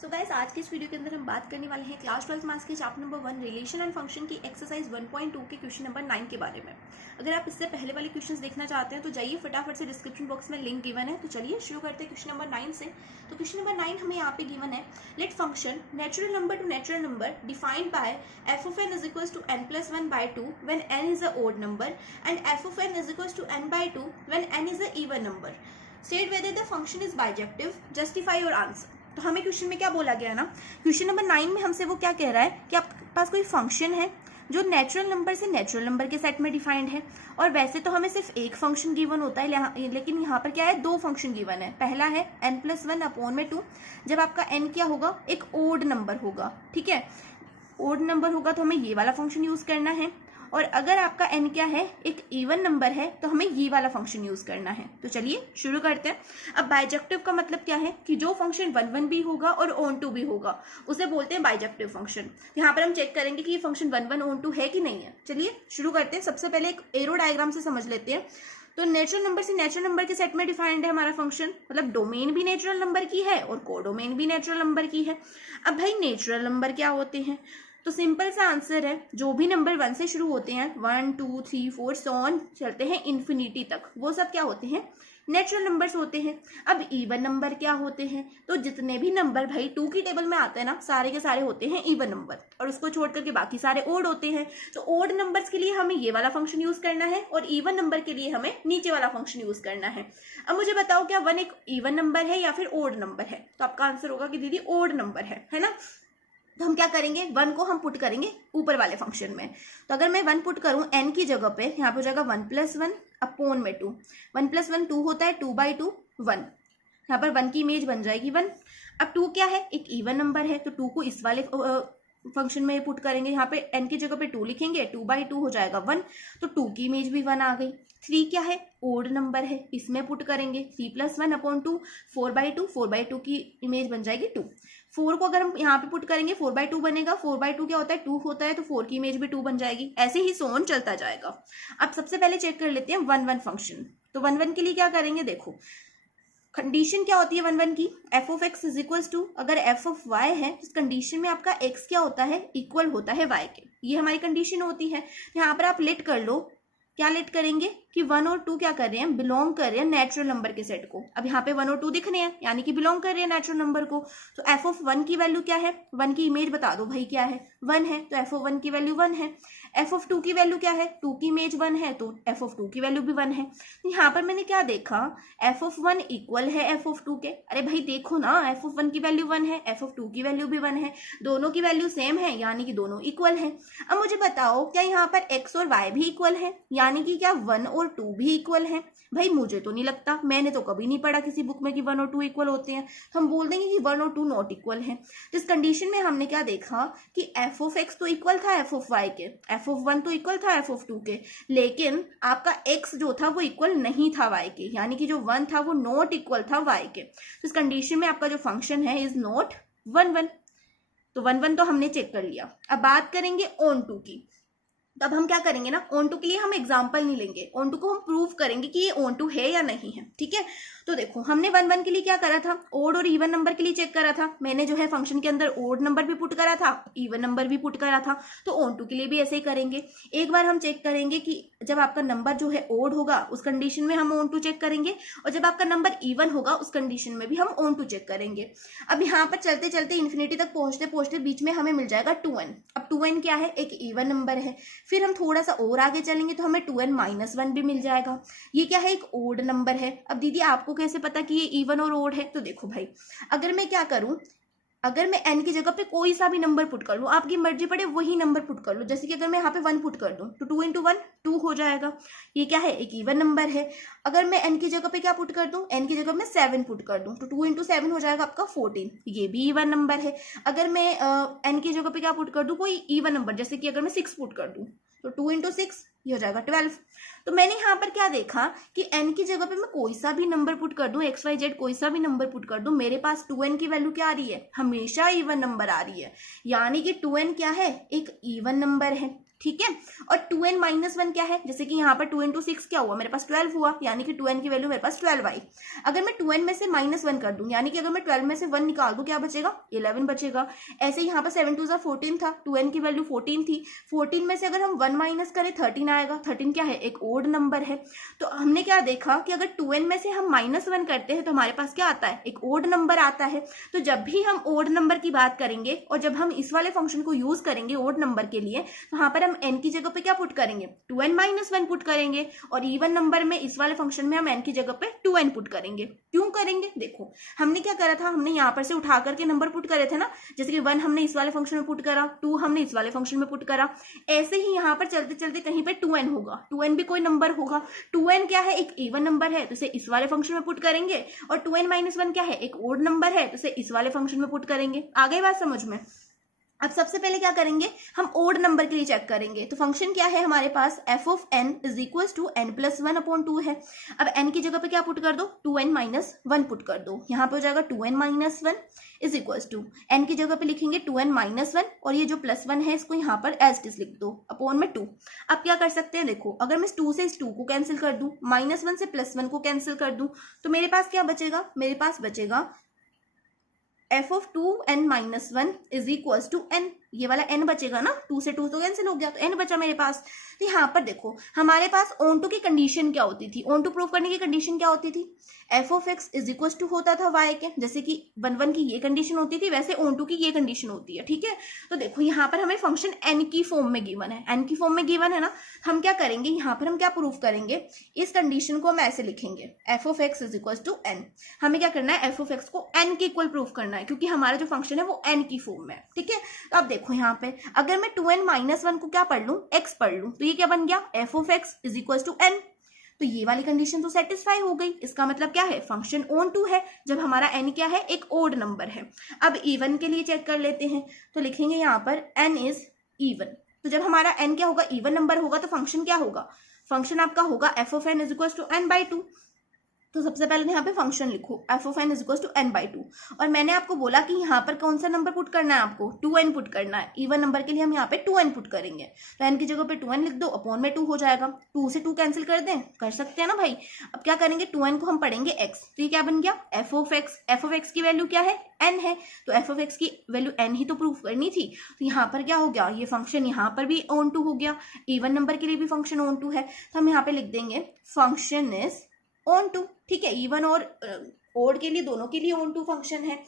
So guys आज के इस वीडियो के अंदर हम बात करने वाले हैं क्लास 12 मैथ्स के chapter number 1 relation and function की एक्सरसाइज 1.2 के क्वेश्चन नंबर 9 के बारे में। अगर आप इससे पहले वाले क्वेश्चंस देखना चाहते हैं तो जाइए फटाफट से डिस्क्रिप्शन बॉक्स में लिंक गिवन है। तो चलिए शुरू करते हैं क्वेश्चन नंबर 9 से। तो क्वेश्चन नंबर 9 हमें यहाँ पे गिवन है, let function natural number to natural number defined by f of n is equals to n plus 1/2 when n is a odd number and f of n is equals to n/2 when n is a even number. State whether the function is bijective, justify your answer. तो हमें question में क्या बोला गया ना, question number 9 में हमसे वो क्या कह रहा है कि आपके पास कोई फंक्शन है जो नेचुरल नंबर से नेचुरल नंबर के सेट में डिफाइंड है। और वैसे तो हमें सिर्फ एक फंक्शन गिवन होता है, लेकिन यहाँ पर क्या है, दो फंक्शन गिवन है। पहला है n प्लस 1/2, जब आपका n क्या होगा, एक ओड नंबर होगा। ठीक है, ओड नंबर होगा तो हमें ये वाला फंक्शन यूज करना है। और अगर आपका n क्या है, एक इवन नंबर है, तो हमें ये वाला फंक्शन यूज करना है। तो चलिए शुरू करते हैं। अब बाइजेक्टिव का मतलब क्या है कि जो फंक्शन 1 भी होगा और ऑन टू भी होगा उसे बोलते हैं बाइजेक्टिव फंक्शन। यहाँ पर हम चेक करेंगे कि ये फंक्शन 1 ऑन टू है कि नहीं है। चलिए शुरू करते हैं। सबसे पहले एक एरो डायग्राम से समझ लेते हैं। तो नेचुरल नंबर से नेचुरल नंबर के सेट में डिफाइंड है हमारा फंक्शन, मतलब डोमेन भी नेचुरल नंबर की है और कोडोमेन भी नेचुरल नंबर की है। अब भाई नेचुरल नंबर क्या होते हैं, तो सिंपल सा आंसर है, जो भी नंबर 1 से शुरू होते हैं, 1 2 3 4 सो ऑन चलते हैं इन्फिनिटी तक, वो सब क्या होते हैं, नेचुरल नंबर्स होते हैं। अब इवन नंबर क्या होते हैं, तो जितने भी नंबर भाई 2 की टेबल में आते हैं ना, सारे के सारे होते हैं इवन नंबर, और उसको छोड़ करके बाकी सारे ओड होते हैं। तो ओड नंबर्स के लिए हमें ये वाला फंक्शन यूज करना है और इवन नंबर के लिए हमें नीचे वाला फंक्शन यूज करना है। अब मुझे बताओ, क्या 1 एक इवन नंबर है या फिर ओड नंबर है? तो आपका आंसर होगा कि दीदी ओड नंबर है ना। तो हम क्या करेंगे, 1 को हम पुट करेंगे ऊपर वाले फंक्शन में। तो अगर मैं 1 पुट करूं n की जगह पे, यहाँ पे हो जाएगा 1 प्लस 1/2। 1 प्लस 1 2 होता है, 2/2 1। यहाँ पर 1 की इमेज बन जाएगी 1। अब 2 क्या है, एक इवन नंबर है, तो 2 को इस वाले फंक्शन में पुट करेंगे। यहाँ पे n की जगह पे 2 लिखेंगे, 2/2 हो जाएगा 1, तो 2 की इमेज भी 1 आ गई। 3 क्या है, ओड नंबर है, इसमें पुट करेंगे 3 प्लस 1/2, 4/2, 4/2 की इमेज बन जाएगी 2। 4 को अगर हम यहाँ पे पुट करेंगे 4/2 बनेगा, 4/2 क्या होता है, 2 होता है, तो 4 की इमेज भी 2 बन जाएगी। ऐसे ही सोन चलता जाएगा। अब सबसे पहले चेक कर लेते हैं 1 1 फंक्शन। तो 1 1 के लिए क्या करेंगे, देखो कंडीशन क्या होती है 1 1 की, f of x is equals to, अगर एफ ऑफ वाई है तो कंडीशन में आपका एक्स क्या होता है, इक्वल होता है वाई के। ये हमारी कंडीशन होती है। यहाँ पर आप लेट कर लो, क्या लेट करेंगे कि 1 और 2 क्या कर रहे हैं, बिलोंग कर रहे हैं नेचुरल नंबर के सेट को। अब यहाँ पे 1 और 2 दिख रहे हैं, यानी कि बिलोंग कर रहे हैं नेचुरल नंबर को। तो एफ ऑफ 1 की वैल्यू क्या है, 1 की इमेज बता दो भाई, क्या है, 1 है, तो एफ ऑफ 1 की वैल्यू 1 है। एफ ऑफ 2 की वैल्यू क्या है, 2 की इमेज 1 है, तो एफ ऑफ 2 की वैल्यू भी 1 है। तो यहाँ पर मैंने क्या देखा, एफ ऑफ 1 इक्वल है एफ ऑफ 2 के। अरे भाई देखो ना, एफ ऑफ 1 की वैल्यू 1 है, एफ ऑफ 2 की वैल्यू भी 1 है, दोनों की वैल्यू सेम है, यानी कि दोनों इक्वल है। अब मुझे बताओ, क्या यहाँ पर एक्स और वाई भी इक्वल है, यानी कि क्या 1 और 2 भी इक्वल है? भाई मुझे तो नहीं लगता, मैंने तो कभी नहीं पढ़ा किसी बुक में कि 1 और 2 इक्वल होते हैं। तो हम बोल देंगे कि 1 और 2 नॉट इक्वल है। तो इस कंडीशन में हमने क्या देखा कि एफ ऑफ एक्स तो इक्वल था एफ ऑफ वाई के, एफ ऑफ 1 तो इक्वल था एफ ऑफ 2 के, लेकिन आपका एक्स जो था वो इक्वल नहीं था वाई के, यानी कि जो 1 था वो नॉट इक्वल था वाई के। तो इस कंडीशन में आपका जो फंक्शन है इज नॉट 1 1। तो 1 1 तो हमने चेक कर लिया। अब बात करेंगे ऑन टू की। तो अब हम क्या करेंगे ना, ऑन टू के लिए हम एग्जाम्पल नहीं लेंगे, ऑन टू को हम प्रूव करेंगे कि ये ऑन टू है या नहीं है। ठीक है, तो देखो हमने 1 1 के लिए क्या करा था, ओड और इवन नंबर के लिए चेक करा था। मैंने जो है फंक्शन के अंदर ओड नंबर भी पुट करा था, इवन नंबर भी पुट करा था। तो ऑन टू के लिए भी ऐसे ही करेंगे। एक बार हम चेक करेंगे कि जब आपका नंबर जो है ओड होगा उस कंडीशन में हम ऑन टू चेक करेंगे, और जब आपका नंबर इवन होगा उस कंडीशन में भी हम ऑन टू चेक करेंगे। अब यहाँ पर चलते चलते इन्फिनिटी तक पहुंचते पहुंचते बीच में हमें मिल जाएगा 2n। अब 2n क्या है, एक इवन नंबर है। फिर हम थोड़ा सा और आगे चलेंगे तो हमें 2n-1 भी मिल जाएगा। ये क्या है, एक ओड नंबर है। अब दीदी आपको कैसे पता कि ये इवन और ओड है? तो देखो भाई, अगर मैं क्या करूं, अगर मैं n की जगह पे कोई सा भी नंबर पुट कर लूं, आपकी मर्जी पड़े वही नंबर पुट कर लो। जैसे कि अगर मैं यहाँ पे 1 पुट कर दूं तो 2 × 1 2 हो जाएगा। ये क्या है, एक इवन नंबर है। अगर मैं n की जगह पे क्या पुट कर दूं, n की जगह में 7 पुट कर दूं तो 2 × 7 हो जाएगा आपका 14, ये भी इवन नंबर है। अगर मैं n की जगह पे क्या पुट कर दूं, कोई इवन नंबर, जैसे कि अगर मैं 6 पुट कर दूं तो 2 × 6 ये हो जाएगा 12। तो मैंने यहाँ पर क्या देखा कि n की जगह पे मैं कोई सा भी नंबर पुट कर दूं, एक्स वाई जेड कोई सा भी नंबर पुट कर दूं, मेरे पास 2n की वैल्यू क्या आ रही है, हमेशा इवन नंबर आ रही है। यानी कि 2n क्या है, एक इवन नंबर है, ठीक है। और 2n माइनस 1 क्या है, जैसे कि यहाँ पर 2 इंटू 6 क्या हुआ, मेरे पास 12 हुआ, यानी कि 2n की वैल्यू मेरे पास 12 आई। अगर मैं 2n में से -1 कर दूं, यानी कि अगर मैं 12 में से 1 निकाल दूं, क्या बचेगा, 11 बचेगा। ऐसे यहाँ पर 7 2 14 था, 2n की वैल्यू 14 थी, 14 में से अगर हम 1 माइनस करें 13 आएगा। 13 क्या है, एक ओड नंबर है। तो हमने क्या देखा कि अगर 2n में से हम -1 करते हैं तो हमारे पास क्या आता है, एक ओड नंबर आता है। तो जब भी हम ओड नंबर की बात करेंगे और जब हम इस वाले फंक्शन को यूज करेंगे ओड नंबर के लिए, तो यहाँ पर हम n की जगह पे क्या पुट करेंगे, 2n माइनस 1 पुट करेंगे। और इवन नंबर में इस वाले फंक्शन में हम n की जगह पे 2n पुट करेंगे। क्यों करेंगे, देखो हमने क्या करा था, हमने यहाँ पर से उठा करके नंबर पुट करे थे ना, जैसे कि 1 हमने इस वाले फंक्शन में पुट करा, 2 हमने इस वाले फंक्शन में पुट करा। ऐसे ही यहाँ पर चलते चलते कहीं पे 2n होगा, 2n भी कोई नंबर होगा। 2n क्या है, एक इवन नंबर है, तो इसे इस वाले फंक्शन में पुट करेंगे। और 2n माइनस 1 क्या है, एक ओड नंबर है, तो इसे इस वाले फंक्शन में पुट करेंगे। आ गई बात समझ में। अब सबसे पहले क्या करेंगे, हम ओड नंबर के लिए चेक करेंगे। तो फंक्शन क्या है हमारे पास, f of n is equal to n plus 1 upon 2 है। अब n की जगह पे क्या पुट कर दो, 2n माइनस 1 पुट कर दो। यहाँ पे हो जाएगा 2n minus 1 is equal to n की जगह पे लिखेंगे 2n माइनस 1, और ये जो प्लस 1 है इसको यहाँ पर एज इट इज लिख दो, अपॉन में 2। अब क्या कर सकते हैं, देखो अगर मैं 2 से इस 2 को कैंसिल कर दूं, -1 से +1 को कैंसिल कर दूं, तो मेरे पास क्या बचेगा, मेरे पास बचेगा f of 2n minus 1 is equal to n। ये वाला n बचेगा ना, 2 से 2 तो कैंसिल हो गया, तो n बचा मेरे पास। तो यहाँ पर देखो हमारे पास ऑन टू की कंडीशन क्या होती थी, ऑन टू प्रूव करने की कंडीशन क्या होती थी, f of x is equal to होता था y के, जैसे कि 1 की ये कंडीशन होती थी, वैसे ऑन टू की ये कंडीशन होती है, ठीक है। तो देखो यहाँ पर हमें फंक्शन n की फॉर्म में गिवन है, n की फॉर्म में गिवन है ना, हम क्या करेंगे, यहाँ पर हम क्या प्रूव करेंगे, इस कंडीशन को हम ऐसे लिखेंगे, f of x is equal to n। हमें क्या करना है, f ऑफ x को n के इक्वल प्रूव करना है, क्योंकि हमारा जो फंक्शन है वो n की फॉर्म में है, ठीक है। तो अब देखो यहाँ पे अगर मैं 2n माइनस 1 को क्या पढ़ लूं, x पढ़ लूं, तो ये क्या बन गया, f of x is equal to n। तो ये वाली कंडीशन तो सेटिस्फाई हो गई। इसका मतलब क्या है, फंक्शन ऑन टू है जब हमारा n क्या है, एक ओड नंबर है। अब इवन के लिए चेक कर लेते हैं, तो लिखेंगे यहाँ पर n इज इवन। तो जब हमारा n क्या होगा, इवन नंबर होगा, तो फंक्शन क्या होगा, फंक्शन आपका होगा f of n is equal to n by 2। तो सबसे पहले यहाँ पे फंक्शन लिखो, f of n is equal to n by 2। और मैंने आपको बोला कि यहाँ पर कौन सा नंबर पुट करना है, आपको 2n पुट करना है। इवन नंबर के लिए हम यहाँ पे 2n पुट करेंगे, तो n की जगह पे 2n लिख दो, अपॉन में 2 हो जाएगा। 2 से 2 कैंसिल कर दें, कर सकते हैं ना भाई। अब क्या करेंगे, 2n को हम पढ़ेंगे x, तो ये क्या बन गया, f ऑफ x की वैल्यू क्या है, n है, तो f ऑफ x की वैल्यू n ही तो प्रूफ करनी थी। तो यहाँ पर क्या हो गया, ये फंक्शन यहाँ पर भी ऑन टू हो गया, इवन नंबर के लिए भी फंक्शन ऑन टू है। तो हम यहाँ पे लिख देंगे फंक्शन इज ऑन टू, ठीक है। इवन और ओड के लिए, दोनों के लिए ऑन टू फंक्शन है।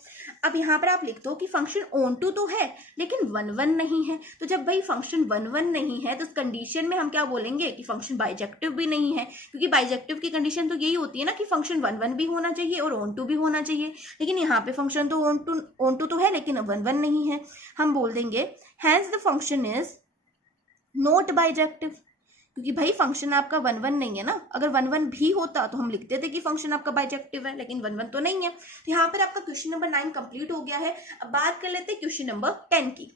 अब यहाँ पर आप लिख दो कि फंक्शन ऑन टू तो है लेकिन 1 नहीं है। तो जब भाई फंक्शन 1 नहीं है तो उस कंडीशन में हम क्या बोलेंगे कि फंक्शन बाइजेक्टिव भी नहीं है, क्योंकि बाइजेक्टिव की कंडीशन तो यही होती है ना कि फंक्शन 1 भी होना चाहिए और ऑन टू भी होना चाहिए। लेकिन यहाँ पे फंक्शन तो ऑन टू तो है लेकिन 1 नहीं है। हम बोल देंगे hence the function is not bijective, क्योंकि भाई फंक्शन आपका 1 नहीं है ना। अगर 1 भी होता तो हम लिखते थे कि फंक्शन आपका बाइजेक्टिव है, लेकिन 1 तो नहीं है। तो यहाँ पर आपका क्वेश्चन नंबर 9 कंप्लीट हो गया है। अब बात कर लेते हैं क्वेश्चन नंबर 10 की।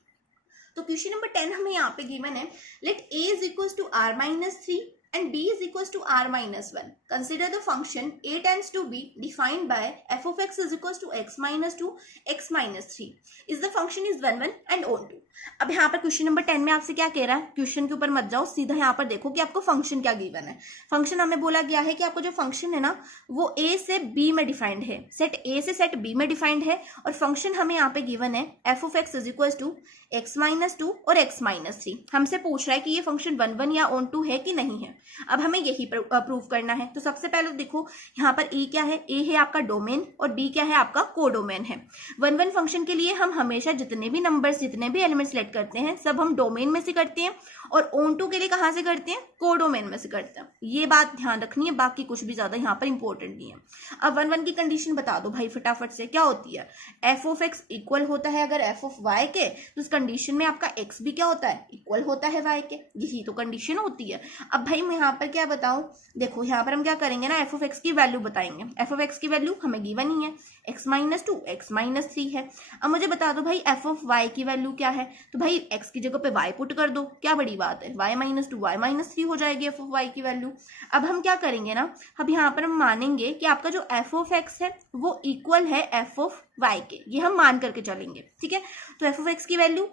तो क्वेश्चन नंबर 10 हमें यहाँ पे गिवन है, let a is equal to r-3 and b is equals to r-1. Consider the function a tends to b defined by f of x is equals to x minus 2, x minus 3. Is the function is 1 and on 2. अब यहाँ पर question number 10 में आपसे क्या कह रहा है, question के ऊपर मत जाओ, सीधा यहाँ पर देखो कि आपको फंक्शन क्या गिवन है। फंक्शन हमें बोला गया है कि आपको जो फंक्शन है ना वो a से b में डिफाइंड है, सेट a से सेट b में डिफाइंड है, और फंक्शन हमें यहाँ पे गिवन है f of x is equals to x minus 2 और x minus 3। हमसे पूछ रहा है कि ये फंक्शन 1 या ऑन टू है कि नहीं है। अब हमें यही प्रूव करना है। तो सबसे पहले देखो यहाँ पर ए क्या है, ए है आपका डोमेन और बी क्या है आपका कोडोमेन है। 1 फंक्शन के लिए हम हमेशा जितने भी नंबर्स, जितने भी एलिमेंट सेलेक्ट करते हैं सब हम डोमेन में से करते हैं, और ऑन टू के लिए कहाँ से करते हैं, कोडोमेन में से करते हैं। ये बात ध्यान रखनी है, बाकी कुछ भी ज्यादा यहाँ पर इंपॉर्टेंट नहीं है। अब 1 की कंडीशन बता दो भाई फटाफट से, क्या होती है, एफ ऑफ एक्स इक्वल होता है अगर एफ ऑफ वाई के, तो इस कंडीशन में आपका एक्स भी क्या होता है, इक्वल होता है वाई के। यही तो कंडीशन होती है। अब भाई यहाँ पर क्या बताऊं, देखो यहाँ पर हम क्या करेंगे ना, एफ ऑफ एक्स की वैल्यू बताएंगे। एफ ऑफ एक्स की वैल्यू हमें गिवन ही है, x माइनस 2 x माइनस 3 है। अब मुझे बता दो भाई एफ ऑफ वाई की वैल्यू क्या है, तो भाई x की जगह पे y पुट कर दो, क्या बड़ी बात है, y माइनस 2 y माइनस 3 हो जाएगी एफ ऑफ वाई की वैल्यू। अब हम क्या करेंगे ना, अब यहाँ पर हम मानेंगे कि आपका जो एफ ऑफ एक्स है वो इक्वल है एफ ऑफ वाई के, ये हम मान करके चलेंगे, ठीक है। तो एफ ऑफ एक्स की value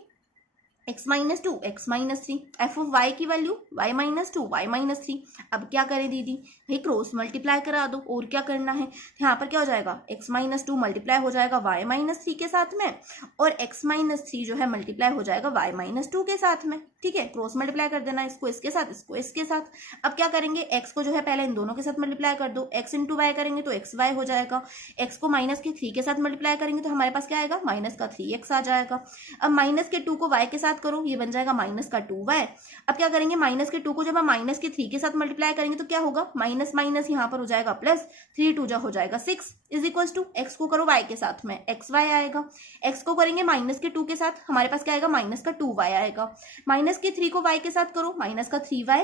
x minus 2 x minus 3, f of y की value y minus 2 y minus 3। अब क्या करें दीदी, भाई क्रॉस मल्टीप्लाई करा दो, और क्या करना है, यहाँ पर क्या हो जाएगा, x माइनस 2 मल्टीप्लाई हो जाएगा y माइनस 3 के साथ में, और x माइनस 3 जो है मल्टीप्लाई हो जाएगा y माइनस 2 के साथ में, ठीक है। क्रॉस मल्टीप्लाई कर देना, इसको इसके साथ, इसको इसके साथ। अब क्या करेंगे, x को जो है पहले इन दोनों के साथ मल्टीप्लाई कर दो, x इंटू वाई करेंगे तो एक्स वाई हो जाएगा, x को माइनस के 3 के साथ मल्टीप्लाई करेंगे तो हमारे पास क्या आएगा, माइनस का 3x आ जाएगा। अब माइनस के 2 को y के साथ करो, ये बन जाएगा माइनस का 2y। अब क्या करेंगे, माइनस के 2 को जब हम माइनस के 3 के साथ मल्टीप्लाई करेंगे तो क्या होगा, माइनस माइनस यहाँ पर हो जाएगा प्लस, 3 2 जा हो जाएगा 6 इज इक्वल टू, एक्स को करो y के साथ में एक्स वाई आएगा, एक्स को करेंगे माइनस के 2 के साथ, हमारे पास क्या आएगा, माइनस का 2y आएगा। माइनस के 3 को y के साथ करो, माइनस का 3y,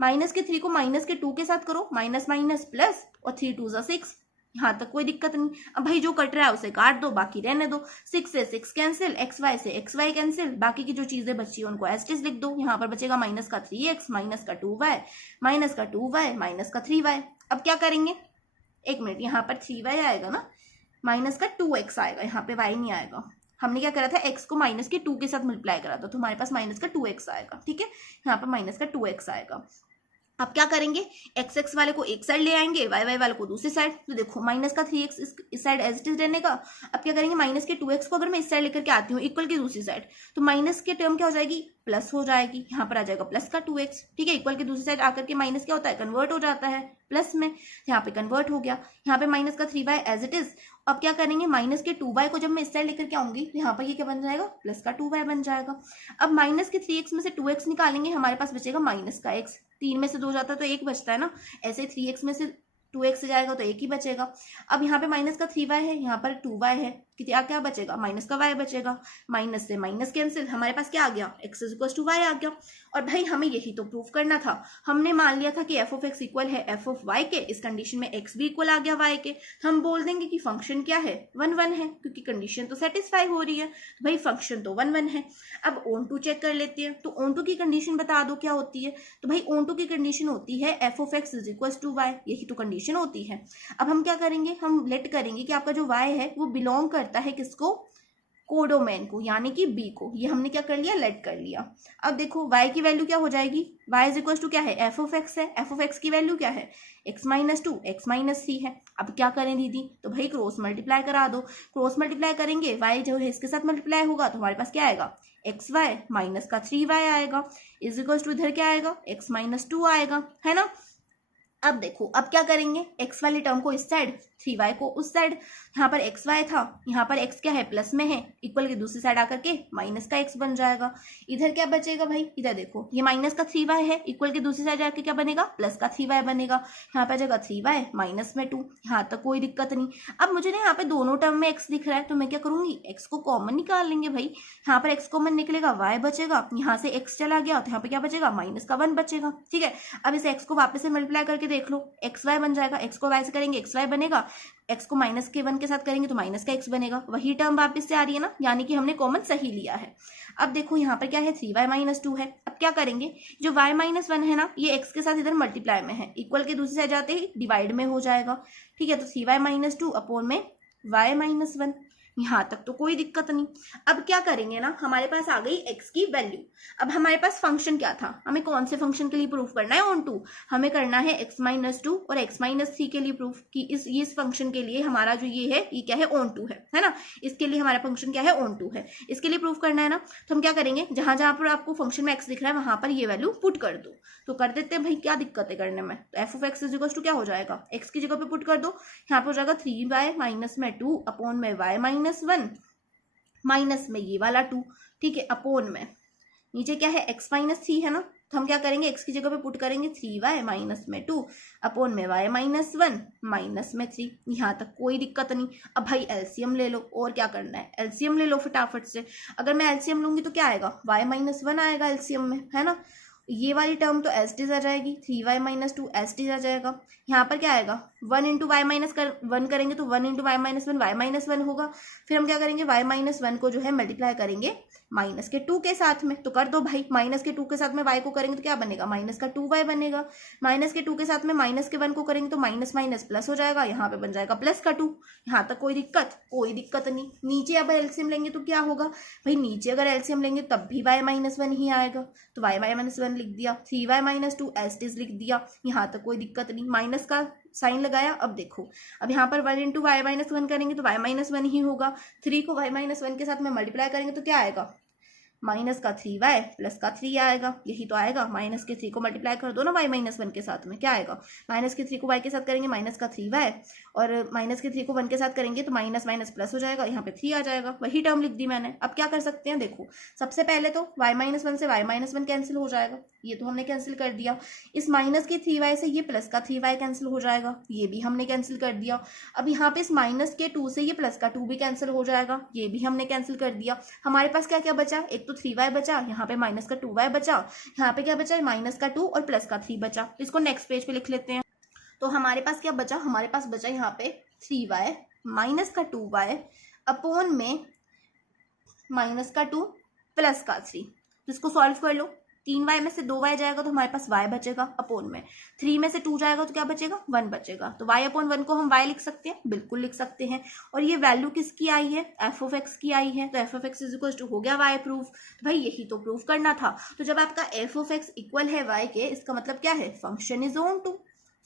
माइनस के 3 को माइनस के 2 के साथ करो, माइनस माइनस प्लस, और 3 2 जा 6, यहाँ तक कोई दिक्कत नहीं। अब भाई जो कट रहा है उसे काट दो, बाकी रहने दो, 6 से 6 कैंसिल, एक्स वाई से एक्स वाई कैंसिल, बाकी की जो चीजें बची उनको एज इट इज लिख दो। यहाँ पर बचेगा माइनस का 3x, माइनस का 2y, माइनस का 2y, माइनस का 3y। अब क्या करेंगे, एक मिनट, यहाँ पर 3y आएगा ना, माइनस का 2x आएगा, यहाँ पे y नहीं आएगा। हमने क्या करा था, x को माइनस के 2 के साथ मल्टीप्लाई करा था, तो हमारे पास माइनस का 2x आएगा, ठीक है। यहाँ पर माइनस का 2x आएगा। अब क्या करेंगे, एक्स एक्स वाले को एक साइड ले आएंगे, वाई वाई वाले को दूसरी साइड। तो देखो माइनस का 3x इस साइड एज इट इज रहने का। अब क्या करेंगे, माइनस के 2x को अगर मैं इस साइड लेकर के आती हूँ इक्वल की दूसरी साइड, तो माइनस के टर्म क्या हो जाएगी, प्लस हो जाएगी, यहाँ पर आ जाएगा प्लस का 2x, ठीक है। इक्वल की दूसरी साइड आकर के माइनस क्या होता है, कन्वर्ट हो जाता है प्लस में, यहाँ पे कन्वर्ट हो गया, यहाँ पे माइनस का 3y एज इट इज। अब क्या करेंगे, माइनस के 2y को जब मैं इस साइड लेकर के आऊंगी तो यहाँ पर ये क्या बन जाएगा, प्लस का 2y बन जाएगा। अब माइनस के 3x में से 2x निकालेंगे, हमारे पास बचेगा माइनस का x, 3 में से 2 जाता है तो 1 बचता है ना, ऐसे 3x में से 2x से जाएगा तो 1 ही बचेगा। अब यहाँ पे माइनस का 3y है, यहाँ पर 2y है, क्या क्या बचेगा, माइनस का y बचेगा, माइनस से माइनस कैंसिल, हमारे पास क्या आ गया, x is equal to y आ गया। और भाई हमें यही तो प्रूफ करना था, हमने मान लिया था कि एफ ऑफ एक्स इक्वल है एफ ऑफ वाई के, इस कंडीशन में x भी इक्वल आ गया y के, तो हम बोल देंगे कि फंक्शन क्या है, 1 1 है, क्योंकि कंडीशन तो सेटिस्फाई हो रही है, तो भाई फंक्शन तो 1 1 है। अब ऑन टू चेक कर लेते हैं, तो ऑन टू की कंडीशन बता दो क्या होती है, तो भाई ऑन टू की कंडीशन होती है f of x is equal to y, यही तो कंडीशन होती है। अब हम क्या करेंगे, हम लेट करेंगे कि आपका जो y है वो बिलोंग करता है किसको, कोडोमेन को, यानी कि b को, ये हमने क्या कर लिया, लेट कर लिया। अब देखो y की वैल्यू क्या हो जाएगी, y इज इक्वल टू क्या है, एफ ऑफ एक्स है, एफ ऑफ एक्स की वैल्यू क्या है, x माइनस 2 x माइनस 3 है। अब क्या करें दीदी, तो भाई क्रॉस मल्टीप्लाई करा दो, क्रॉस मल्टीप्लाई करेंगे y जो है इसके साथ मल्टीप्लाई होगा तो हमारे पास क्या आएगा, एक्स वाई माइनस का 3y आएगा, इज इक्वल टू इधर क्या आएगा, x माइनस 2 आएगा, है ना। अब देखो अब क्या करेंगे, x वाले टर्म को इस साइड, 3y को उस साइड, यहाँ पर एक्स वाई था, यहाँ पर x क्या है, प्लस में है, इक्वल की दूसरी साइड आकर के माइनस का x बन जाएगा। इधर क्या बचेगा भाई, इधर देखो ये माइनस का 3y है, इक्वल की दूसरी साइड जाके क्या बनेगा, प्लस का 3y बनेगा, यहाँ पे जगह 3y माइनस में 2, यहाँ तक कोई दिक्कत नहीं। अब मुझे ना यहाँ पे दोनों टर्म में x दिख रहा है, तो मैं क्या करूंगी, x को कॉमन निकाल लेंगे भाई, यहाँ पर x कॉमन निकलेगा, y बचेगा, यहाँ से x चला गया तो यहाँ पे क्या बचेगा, माइनस का 1 बचेगा, ठीक है। अब इसे x को वापस से मल्टीप्लाई करके देख लो, एक्स वाई बन जाएगा, x को y से करेंगे एक्स वाई बनेगा, x को माइनस के 1 के साथ करेंगे तो माइनस का x बनेगा, वही टर्म वापस से आ रही है ना, यानी कि हमने कॉमन सही लिया है। अब देखो यहाँ पर क्या है, 3y माइनस 2 है। अब क्या करेंगे, जो y माइनस 1 है ना, ये x के साथ इधर मल्टीप्लाई में है, इक्वल के दूसरी साइड जाते ही डिवाइड में हो जाएगा, ठीक है। तो 3y माइनस 2 अपॉन में y माइनस 1, यहाँ तक तो कोई दिक्कत नहीं। अब क्या करेंगे ना, हमारे पास आ गई x की वैल्यू। अब हमारे पास फंक्शन क्या था, हमें कौन से फंक्शन के लिए प्रूफ करना है, ऑन टू, हमें करना है x माइनस 2 और x माइनस 3 के लिए प्रूफ कि इस फंक्शन के लिए हमारा जो ये है ये क्या है, ऑन टू है ना, इसके लिए हमारा फंक्शन क्या है, ऑन टू है, इसके लिए प्रूफ करना है ना। तो हम क्या करेंगे, जहां जहां पर आपको फंक्शन में x दिख रहा है वहां पर ये वैल्यू पुट कर दो, तो कर देते हैं भाई, क्या दिक्कत है करने में। तो f of x is equal to क्या हो जाएगा, x की जगह पे पुट कर दो, यहाँ पर हो जाएगा 3y माइनस में 2 अपॉन में y माइनस 1 माइनस में ये वाला 2, ठीक है, अपोन में नीचे क्या है, x माइनस 3 है ना, तो हम क्या करेंगे, x की जगह पे पुट करेंगे 3y माइनस में 2 अपोन में y माइनस 1 माइनस में 3, यहाँ तक कोई दिक्कत नहीं। अब भाई एलसीएम ले लो, और क्या करना है, एलसीएम ले लो फटाफट से। अगर मैं एलसीएम लूंगी तो क्या आएगा, y माइनस 1 आएगा एलसीएम में, है ना। ये वाली टर्म तो एस टीज आ जाएगी, 3y माइनस 2 एस टीज आ जाएगा। यहाँ पर क्या आएगा 1 इंटू वाई माइनस 1 करेंगे तो 1 into y minus 1 y minus 1 होगा। फिर हम क्या करेंगे वाई माइनस 1 को जो है मल्टीप्लाई करेंगे माइनस के 2 के साथ में, तो कर दो भाई, माइनस के 2 के साथ में y को करेंगे तो क्या बनेगा माइनस का 2y बनेगा। माइनस के 2 के साथ में माइनस के 1 को करेंगे तो माइनस माइनस प्लस हो जाएगा, यहाँ पे बन जाएगा प्लस का 2। यहाँ तक कोई दिक्कत नहीं। नीचे अब एलसीएम लेंगे तो क्या होगा भाई, नीचे अगर एलसीएम लेंगे तब भी y माइनस 1 ही आएगा, तो y माइनस 1 लिख दिया, 3y माइनस 2 एस टीज लिख दिया। यहाँ तक कोई दिक्कत नहीं, माइनस का साइन लगाया। अब देखो अब यहाँ पर 1 इंटू वाई माइनस 1 करेंगे तो y माइनस 1 ही होगा। 3 को y माइनस 1 के साथ में मल्टीप्लाई करेंगे तो क्या आएगा माइनस का 3y प्लस का 3 आएगा, यही तो आएगा। माइनस के 3 को मल्टीप्लाई कर दो ना y माइनस 1 के साथ में, क्या आएगा माइनस के 3 को y के साथ करेंगे माइनस का 3y, और माइनस के 3 को 1 के साथ करेंगे तो माइनस माइनस प्लस हो जाएगा, यहाँ पे 3 आ जाएगा। वही टर्म लिख दी मैंने। अब क्या कर सकते हैं, देखो सबसे पहले तो y माइनस 1 से y माइनस 1 कैंसिल हो जाएगा, ये तो हमने कैंसिल कर दिया। इस माइनस के 3y से ये प्लस का 3y कैंसिल हो जाएगा, ये भी हमने कैंसिल कर दिया। अब यहाँ पे इस माइनस के 2 से ये प्लस का 2 भी कैंसिल हो जाएगा, ये भी हमने कैंसिल कर दिया। हमारे पास क्या क्या बचा, एक तो 3y बचा, यहाँ पे माइनस का 2y बचा, यहाँ पे क्या बचा माइनस का 2 और प्लस का 3 बचा। इसको नेक्स्ट पेज पे लिख लेते हैं। तो हमारे पास क्या बचा, हमारे पास बचा यहाँ पे 3y माइनस का 2y अपॉन में माइनस का 2 प्लस का 3। इसको सॉल्व कर लो, 3y में से 2y जाएगा तो हमारे पास y बचेगा अपॉन में, 3 में से 2 जाएगा तो क्या बचेगा 1 बचेगा। तो y अपॉन 1 को हम y लिख सकते हैं, बिल्कुल लिख सकते हैं। और ये वैल्यू किसकी आई है, एफ ऑफ एक्स की आई है, तो f of x is equal to हो गया y प्रूफ। तो भाई यही तो प्रूफ करना था। तो जब आपका एफ ऑफ एक्स इक्वल है y के, इसका मतलब क्या है function is onto,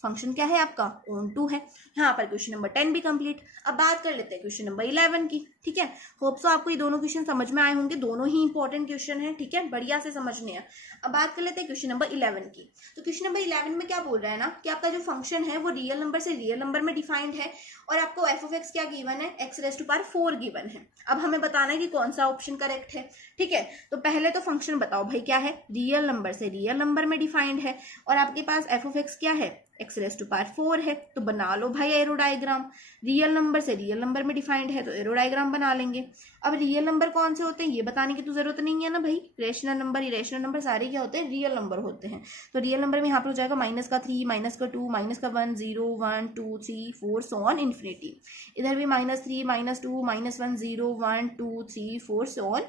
function क्या है आपका ऑन टू है। यहाँ पर क्वेश्चन नंबर 10 भी कंप्लीट। अब बात कर लेते हैं क्वेश्चन नंबर 11 की। ठीक है, होप सो आपको ये दोनों क्वेश्चन समझ में आए होंगे, दोनों ही इंपॉर्टेंट क्वेश्चन है। ठीक है, बढ़िया से समझने हैं। अब बात कर लेते हैं क्वेश्चन नंबर 11 की। तो क्वेश्चन नंबर 11 में क्या बोल रहा है ना कि आपका जो फंक्शन है वो रियल नंबर से रियल नंबर में डिफाइंड है, और आपको एफ ऑफ एक्स क्या गिवन है, x raise to power 4 given है। अब हमें बताना है कि कौन सा ऑप्शन करेक्ट है। ठीक है, तो पहले तो फंक्शन बताओ भाई क्या है, रियल नंबर से रियल नंबर में डिफाइंड है, और आपके पास एफ ऑफ एक्स क्या है एक्स रेज टू पावर 4 है। तो बना लो भाई एरो डायग्राम, रियल नंबर से रियल नंबर में डिफाइंड है तो एरो डायग्राम बना लेंगे। अब रियल नंबर कौन से होते हैं ये बताने की तो जरूरत नहीं है ना भाई, रेशनल नंबर इरेशनल नंबर सारे क्या होते हैं रियल नंबर होते हैं। तो रियल नंबर में यहाँ पर हो जाएगा माइनस का 3 माइनस का 2 माइनस का 1 0 1 2 3 4 सो ऑन इन्फिनिटी। इधर भी -3 -2 -1 0 1 2 3 4 सो ऑन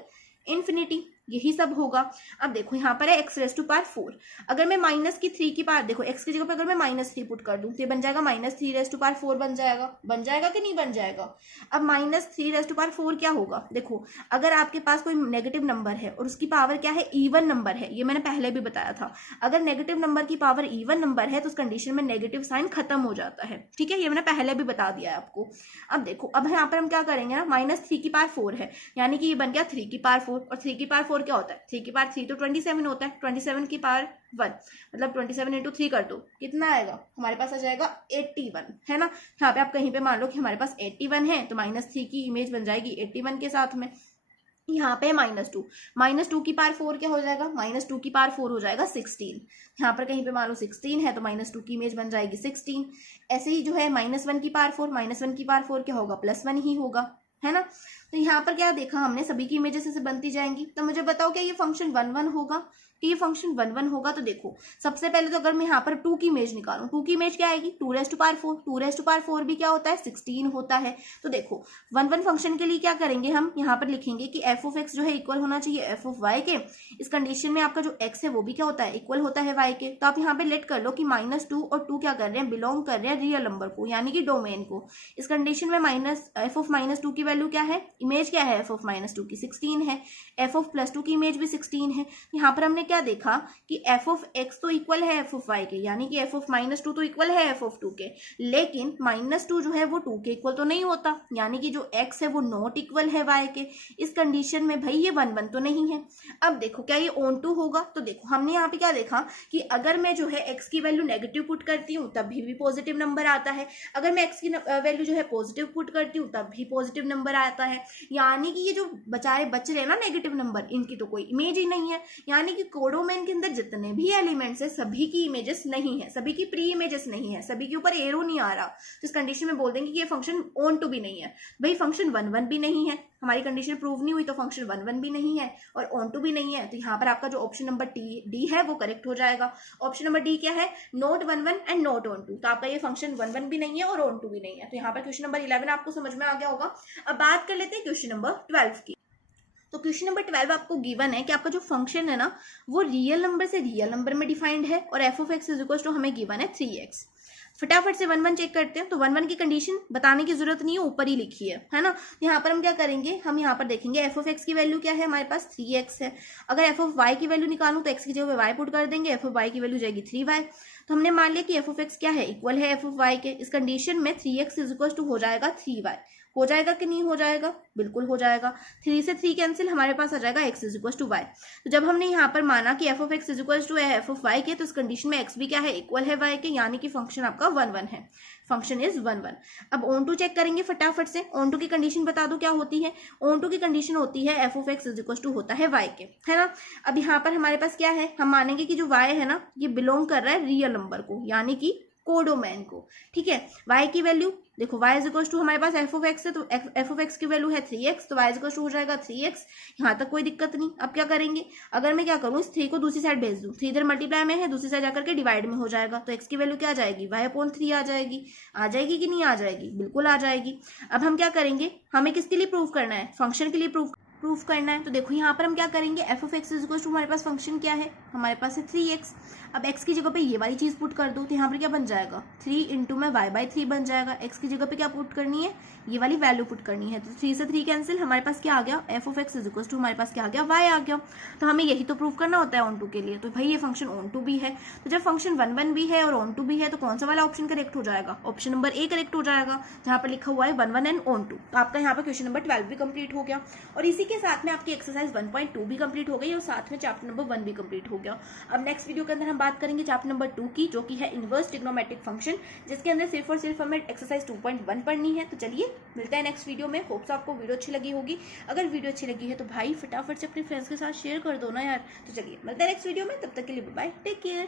इन्फिनिटी, यही सब होगा। अब देखो यहाँ पर है एक्स रेज टू पावर 4, अगर मैं माइनस की 3 की पावर, देखो एक्स की जगह पर अगर मैं -3 पुट कर दूं तो ये बन जाएगा -3 रेज टू पावर 4 बन जाएगा कि नहीं बन जाएगा। अब -3 रेज टू पावर 4 क्या होगा, देखो अगर आपके पास कोई नेगेटिव नंबर है और उसकी पावर क्या है इवन नंबर है, ये मैंने पहले भी बताया था, अगर नेगेटिव नंबर की पावर इवन नंबर है तो उस कंडीशन में नेगेटिव साइन खत्म हो जाता है। ठीक है, ये मैंने पहले भी बता दिया है आपको। अब देखो अब यहाँ पर हम क्या करेंगे ना, -3 की पावर 4 है, यानी कि ये बन गया 3 की पावर 4, और 3 की पावर 4 क्या होता है, 3 की पावर 3 तो 27 होता है, 27 की पावर 1 मतलब 27 इंटू 3 कर दो, कितना आएगा हमारे पास आ जाएगा 81, है ना। यहाँ पे आप कहीं पे मान लो कि हमारे पास 81 है तो -3 की इमेज बन जाएगी 81 के साथ में। यहाँ पे -2 की पावर 4 क्या हो जाएगा, -2 की पावर 4 हो जाएगा 16। यहाँ पर कहीं पे मान लो 16 है तो -2 की इमेज बन जाएगी 16। ऐसे ही जो है -1 की पावर 4, -1 की पावर 4 क्या होगा +1 ही होगा, है ना। तो यहाँ पर क्या देखा हमने, सभी की इमेजेस से बनती जाएंगी। तो मुझे बताओ क्या ये फंक्शन 1 1 होगा, कि ये फंक्शन 1 1 होगा। तो देखो सबसे पहले तो अगर मैं यहाँ पर 2 की इमेज निकालूं, 2 की इमेज क्या आएगी 2 raise to power 4, 2 raise to power 4 भी क्या होता है 16 होता है। तो देखो 1 1 फंक्शन के लिए क्या करेंगे, हम यहाँ पर लिखेंगे कि एफ ऑफ एक्स जो है इक्वल होना चाहिए एफ ऑफ वाई के। इस कंडीशन में आपका जो एक्स है वो भी क्या होता है इक्वल होता है वाई के। तो आप यहाँ पे लेट कर लो कि -2 और 2 क्या कर रहे हैं, बिलोंग कर रहे हैं रियल नंबर को, यानी कि डोमेन को। इस कंडीशन में एफ ऑफ -2 की वैल्यू क्या है, इमेज क्या है एफ ऑफ -2 की 16 है, एफ ऑफ +2 की इमेज भी 16 है। यहाँ पर हमने क्या देखा कि एफ ऑफ एक्स तो इक्वल है एफ ऑफ वाई के, यानी कि एफ ऑफ -2 तो इक्वल है एफ ऑफ 2 के, लेकिन -2 जो है वो 2 के इक्वल तो नहीं होता, यानी कि जो एक्स है वो नॉट इक्वल है वाई के। इस कंडीशन में भाई ये 1 1 तो नहीं है। अब देखो क्या ये ऑन टू होगा, तो देखो हमने यहाँ पे क्या देखा कि अगर मैं जो है एक्स की वैल्यू नेगेटिव पुट करती हूँ तब भी पॉजिटिव नंबर आता है, अगर मैं एक्स की वैल्यू जो है पॉजिटिव पुट करती हूँ तब भी पॉजिटिव नंबर आता है। यानी कि ये जो बच रहे हैं ना नेगेटिव नंबर, इनकी तो कोई इमेज ही नहीं है, यानी कि कोडोमेन के अंदर जितने भी एलिमेंट्स है सभी की इमेजेस नहीं है, सभी की प्री इमेजेस नहीं है, सभी के ऊपर एरो नहीं आ रहा, तो इस कंडीशन में बोल देंगे कि ये फंक्शन ऑन टू भी नहीं है। भाई फंक्शन 1 1 भी नहीं है, हमारी कंडीशन प्रूव नहीं हुई, तो फंक्शन 1 1 भी नहीं है और ऑन टू भी नहीं है, तो यहाँ पर आपका जो ऑप्शन नंबर डी है वो करेक्ट हो जाएगा। ऑप्शन नंबर डी क्या है, not 1 1 and not onto, तो आपका ये फंक्शन 1 1 भी नहीं है और ऑन टू भी नहीं है। तो यहाँ पर क्वेश्चन नंबर 11 आपको समझ में आ गया होगा। अब बात कर लेते हैं क्वेश्चन नंबर 12 की। तो क्वेश्चन नंबर 12 आपको गिवन है कि आपका जो फंक्शन है ना वो रियल नंबर से रियल नंबर में डिफाइंड है और f of x is equal to हमें गिवन है 3x। फटाफट से 1 1 चेक करते हैं। तो 1 1 की कंडीशन बताने की जरूरत नहीं है, ऊपर ही लिखी है ना। यहाँ पर हम क्या करेंगे, हम यहाँ पर देखेंगे एफ ऑफ एक्स की वैल्यू क्या है, हमारे पास 3x है। अगर एफ ऑफ वाई की वैल्यू निकालूं तो एक्स की जगह वाई पुट कर देंगे, एफ ऑफ वाई की वैल्यू जाएगी 3y। तो हमने मान लिया कि एफ ऑफ एक्स क्या है, इक्वल है एफ ऑफ वाई के। इस कंडीशन में 3x इज इक्वल टू हो जाएगा 3y। हो जाएगा कि नहीं हो जाएगा, बिल्कुल हो जाएगा। 3 से 3 कैंसिल, हमारे पास आ जाएगा x is equal to y. तो जब हमने यहाँ पर माना कि f of x is equal to f of y के, तो इस कंडीशन में x भी क्या है, इक्वल है y के, यानी कि फंक्शन आपका 1 1 है, फंक्शन इज 1 1। अब ऑन टू चेक करेंगे फटाफट से। ऑन टू की कंडीशन बता दो क्या होती है, ऑन टू की कंडीशन होती है f of x is equal to होता है y के, है ना। अब यहाँ पर हमारे पास क्या है, हम मानेंगे कि जो y है ना ये बिलोंग कर रहा है रियल नंबर को, यानी कि कोडोमैन को, ठीक है। y की वैल्यू देखो, y इज इक्वल टू हमारे पास एफ ऑफ एक्स है, तो एफ ऑफ एक्स की वैल्यू है 3x, तो y इज इक्वल टू हो जाएगा 3x। यहाँ तक कोई दिक्कत नहीं। अब क्या करेंगे, अगर मैं क्या करूँ, इस 3 को दूसरी साइड भेज दूँ, 3 इधर मल्टीप्लाई में है, दूसरी साइड जाकर के डिवाइड में हो जाएगा, तो x की वैल्यू क्या आ जाएगी, y/3 आ जाएगी। आ जाएगी कि नहीं आ जाएगी, बिल्कुल आ जाएगी। अब हम क्या करेंगे, हमें किसके लिए प्रूव करना है, फंक्शन के लिए प्रूफ करना है। तो देखो यहाँ पर हम क्या करेंगे, f of x is equal to हमारे पास फंक्शन क्या है, हमारे पास है 3x। अब x की जगह पे ये वाली चीज पुट कर दो, तो यहाँ पर क्या बन जाएगा, 3 इंटू में y/3 बन जाएगा। x की जगह पे क्या पुट करनी है, ये वाली वैल्यू पुट करनी है। तो 3 से 3 कैंसिल, हमारे पास क्या आ गया, f of x is equal to हमारे पास क्या आ गया, y आ गया। तो हमें यही तो प्रूव करना होता है ऑन टू के लिए। तो भाई ये फंक्शन ऑन टू भी है, तो जब फंक्शन 1 1 भी है और ऑन टू भी है, तो कौन सा वाला ऑप्शन करेक्ट हो जाएगा, ऑप्शन नंबर ए करेक्ट हो जाएगा, जहाँ पर लिखा हुआ है 1 1 एंड ऑन टू। तो आपका यहाँ पर क्वेश्चन नंबर 12 भी कंप्लीट हो गया और इसी के साथ में आपकी एक्सरसाइज 1.2 भी कंप्लीट हो गई और साथ में चैप्टर नंबर 1 भी कंप्लीट हो गया। अब नेक्स्ट वीडियो के अंदर हम बात करेंगे चैप्टर नंबर 2 की, जो कि है इनवर्स ट्रिग्नोमेट्रिक फंक्शन, जिसके अंदर सिर्फ और सिर्फ हमें एक्सरसाइज 2.1 पढ़नी है। तो चलिए मिलते हैं नेक्स्ट वीडियो में। होप्स आपको वीडियो अच्छी लगी होगी। अगर वीडियो अच्छी लगी है तो भाई फटाफट से अपने फ्रेंड्स के साथ शेयर कर दो ना यार। तो चलिए मिलते हैं नेक्स्ट वीडियो में, तब तक के लिए बाय, टेक केयर।